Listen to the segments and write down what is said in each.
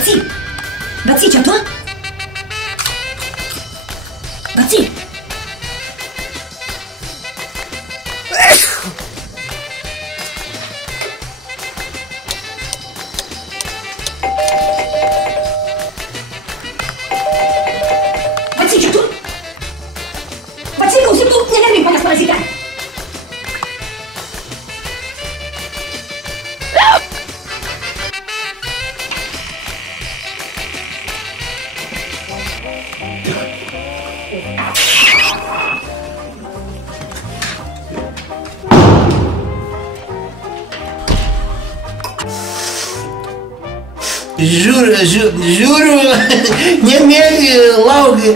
Baci, čia tu? Baci. Baci, čia tu? Baci, klausyk, tu nenervink manęs, parazite. Žiūriu, nemėgi, lauki.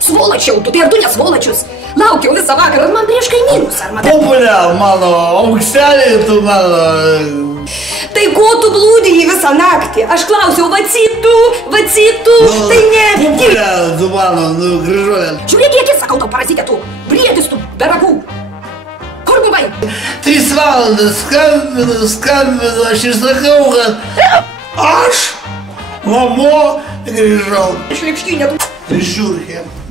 Svoločiau, tu tai ar tu nesvoločius? Laukiau visą vakarą, man prieš kaimynus, ar matai? Populia, mano, aukštelė, tu mano. Tai ko tu blūdėjai visą naktį? Aš klausiau, vacitų, tai ne. Populia, tu mano, gražuolė. Žiūrėk, kiek sakau tau, parazitė tu, briedis tu, be ragų. Kur buvai? 3 valandas skambinu, aš ir sakau, kad aš namo grįžau. Šlykštynė tu. Žiūrėk.